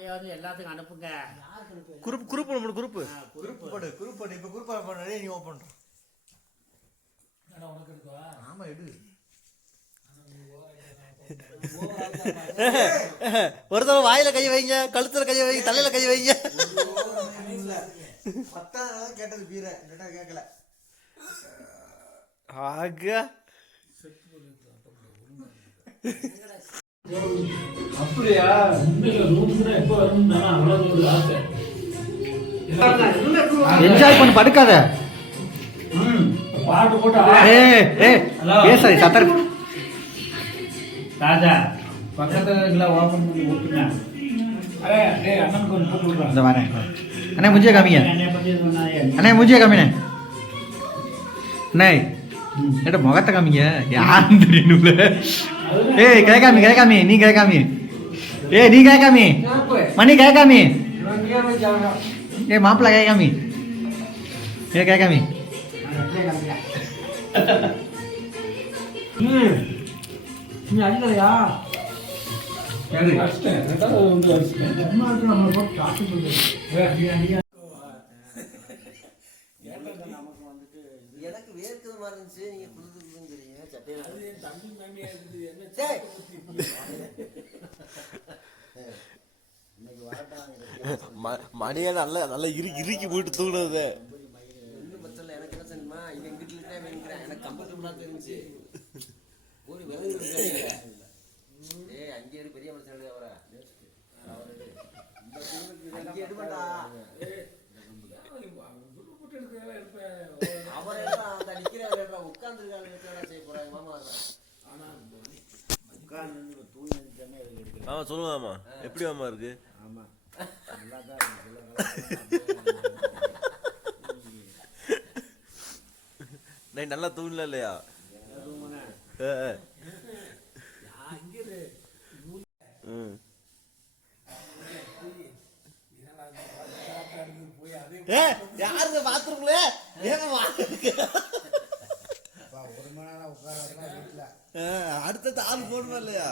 யார்ட்டையாவது எல்லாத்துக்கும் அனுப்புங்க. குரூப் நம்ம குரூப் போடு இப்போ குரூப் பண்ணி நீ ஓபன் பண்ற. உனக்கு இருக்கா? ஆமா எடு. ஒருத்தர் வாயில கை வைங்க, கழுத்துல கை வைங்க, தலையில கை வைங்க. பத்தாவது கேட்டது பீர இல்லடா கேட்கல. ஆக அப்படியா? உண்மையில ரூம்னா எப்ப வரணும் தானே அவ்வளவு ஒரு ஆசை. என்ஜாய் பண்ணி படுக்காத. பாட்டு போட்டு பேசாத சத்தர். ராஜா பக்கத்துல ஓபன் பண்ணி விட்டுங்க. அண்ணனுக்கு ஒன்று போட்டு விடுறேன். இந்த வரேன் அண்ணே, முஞ்சிய காமிங்க அண்ணே, முஞ்சிய காமினே அண்ணே. ஏட்ட முகத்தை காமிங்க. யாருன்னு தெரியணும்ல. ஏய் கேட்காமி நீ கேட்காமி. ஏய் நீ கேட்காமி மணி கேட்காமி. ஏ மாப்பிள்ள கேட்காமி. ஏ கேட்காமி. நீ அடிக்கலையா? எனக்கு வேர்க்குது மாதிரி இருந்துச்சு. நீங்க புதுங்கிறீங்க சட்டையில மணியா நல்லா நல்லா இறுக்கி போயிட்டு தூங்குனது. ஒன்றும் பிரச்சனை இல்லை. எனக்கு என்ன சொன்னா இது எங்க வீட்டுல இருக்கா வேணுங்கிறேன். எனக்கு கம்பெனி தெரிஞ்சு ஒரு விலங்கு அங்கே பெரிய மனுஷன் அவரை அங்கே எடுமாட்டா. அவரெல்லாம் அந்த நிக்கிற உட்கார்ந்துருக்காங்க செய்ய போறாங்க மாமா. ஆமா சொல்லுங்க மாமா, எப்படி மாமா இருக்கு? ஆமா நைட் நல்லா தூங்கல இல்லையா? யாருங்க பாத்ரூம்ல அடுத்த ஆள் போடுமா இல்லையா?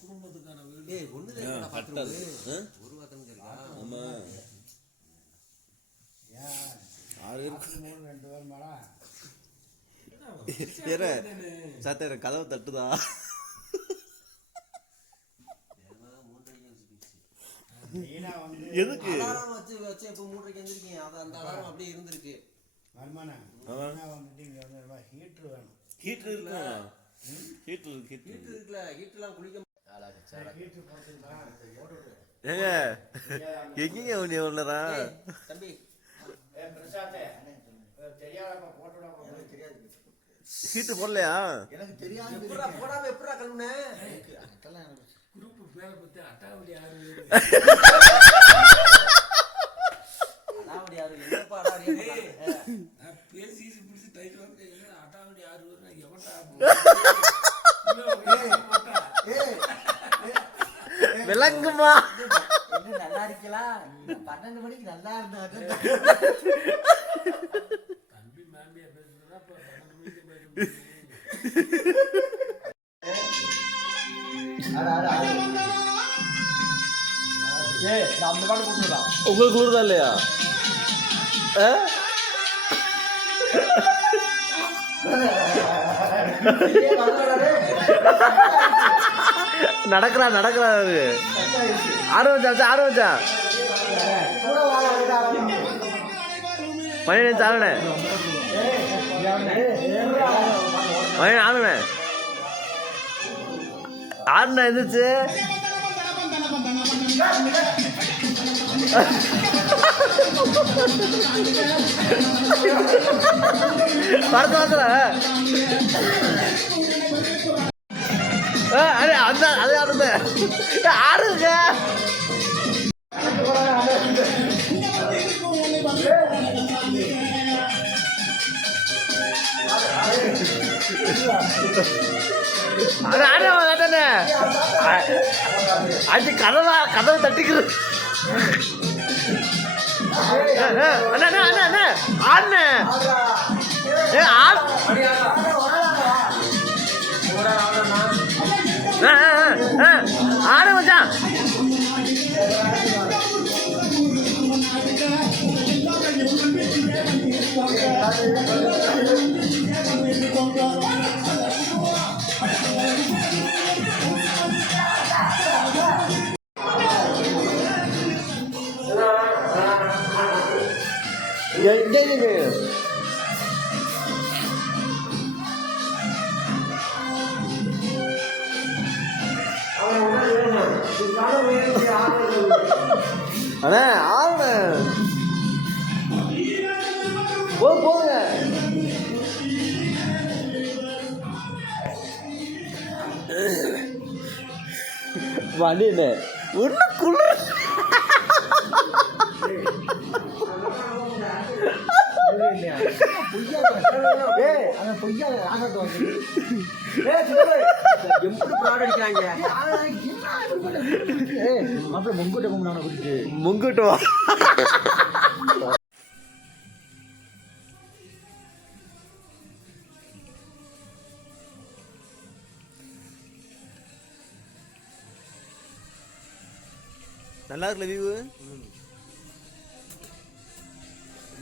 குடும்பத்துக்கான வீடு ஒண்ணு ஒரு வாரம் ஆமா 6 2 பேர் மேடா. சாத்த கதவை தட்டுதா? எதுக்கு வச்சு இப்ப 3:30 எந்திரிக்கீங்க. அந்த அலாரம் அப்படியே இருந்திருக்கு. ஹீட்டர் இருக்குல்ல, ஹீட்டர்லாம் குளிக்க ஏங்க எங்கீங்க உன்னை உள்ளறா தம்பி ஹீட்டர் போடலையா? எனக்கு தெரியாது. போடாம எப்படா கழுவுனே? குரூப் பேரை பத்தி அட்டாவடி யாரு என்னப்பா பேசி பிடிச்சி டைட் அட்டாவடி யாரு விளங்குமா? நல்லா இருக்கலாம். 12 மணிக்கு நல்லா இருந்தா தம்பி மாமியா பேசுறதா 12 மணிக்கு உங்களுக்கு குளிர்தா இல்லையா? நடக்கிறா ஆரம்பிச்சா மணி சாலுனே மணி ஆளுனே ஆடுனா எந்திரிச்சு படத்துல அதே ஆடுங்க ஆடுங்க. அது கதவை தட்டிக்கிறது. ஆடு மச்சான் அண்ணே ஆளுண்ணே போங்க வண்டி என்ன ஒரு குளிர் முங்கிட்டு வா நல்லா இருக்குல்ல வியூ.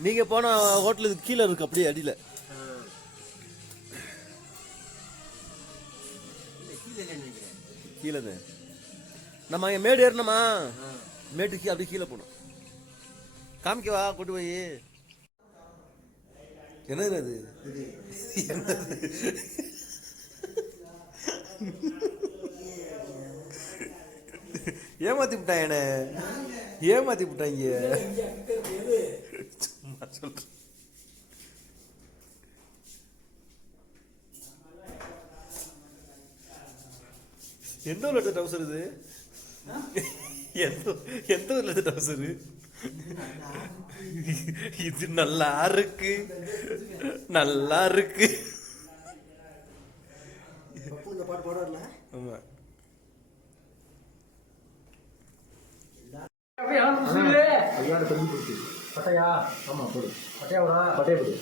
நீங்க போன ஹோட்டலுக்கு கீழே இருக்கு அப்படியே அடியில. கீழே நம்ம அங்கே மேடு ஏறணுமா, மேட்டுக்கு அப்படியே கீழே போகணும். காமிக்கவா கொண்டு போய் என்னது அது என்னது ஏமாத்தி விட்டான் என்ன ஏமாத்தி விட்டாங்க. சும்மா சொல்றேன். எந்த ஊர்ல எடுத்த டவுசர் இது? எந்த ஊர்ல எடுத்த டவுசரு இது? நல்லா இருக்கு நல்லா இருக்கு. ஆமா பட்டையா? ஆமா போடு. பட்டையாவா? பட்டையா போடு.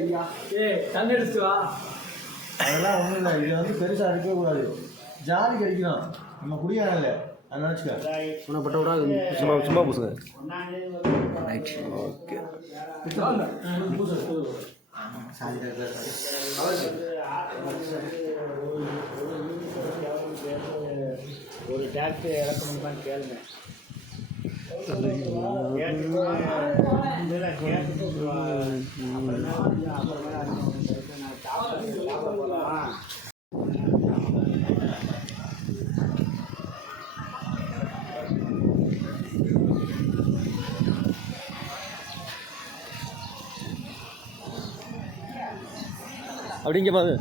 ஐயா தண்ணி அடிச்சுட்டு வா. அதெல்லாம் ஒன்றும் இல்லை. இது வந்து பெருசாக இருக்கவே கூடாது. ஜாதி கிடைக்கணும். நம்ம குடியாரம் இல்லை அதை நினச்சிக்க. உன்னை பட்ட விடா சும்மா சும்மா பூசுங்க. ஓகே ஒரு டேக்ஸி இறக்கணும்னு கேளுங்க. அப்படிங்க பாரு.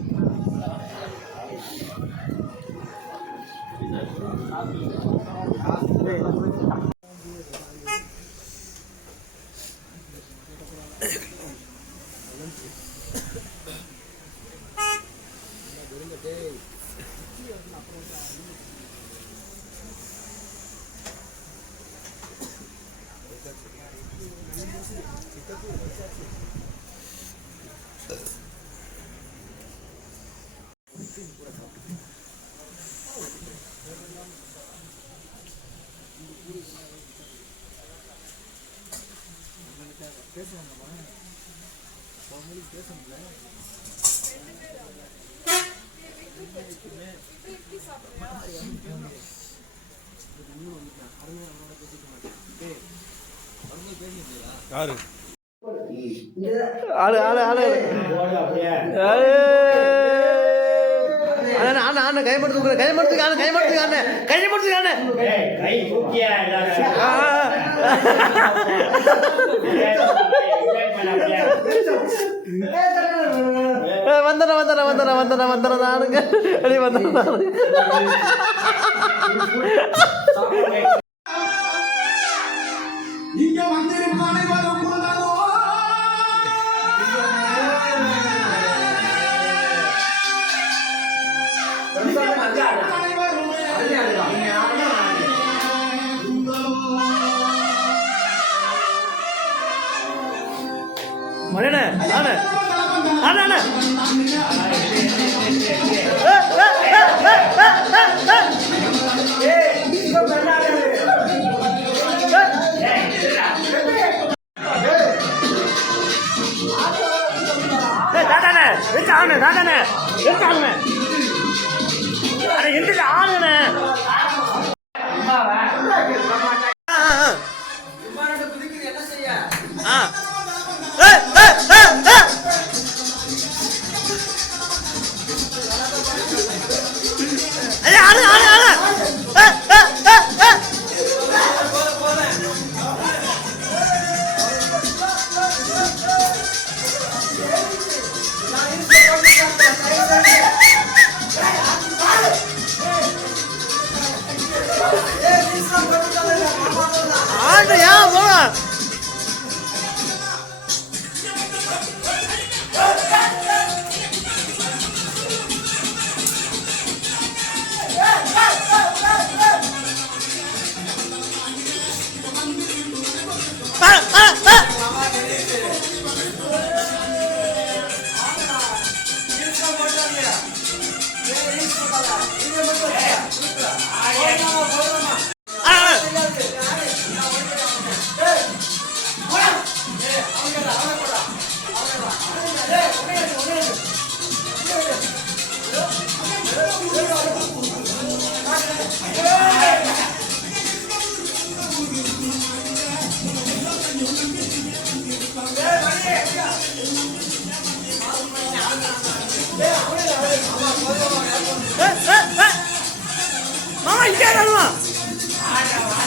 யாரு ஆளு ஆளு ஆளு கை மடுத்து கை மடுத்து கை மடுத்து கை மடுத்து வந்தன வந்தன வந்தன வந்தன வந்தன நானுங்க அடி வந்தன நானு. இங்க வந்திருக்கும் அனைவரும் மணியண்ணே ஆனே ஆனே ஆனே தானே எடுத்தாங்கண்ணே அட எந்த ஆளுண்ணே விமானத்தை குதிக்குது என்ன செய்ய மாமா இங்கே வருமா அக்கா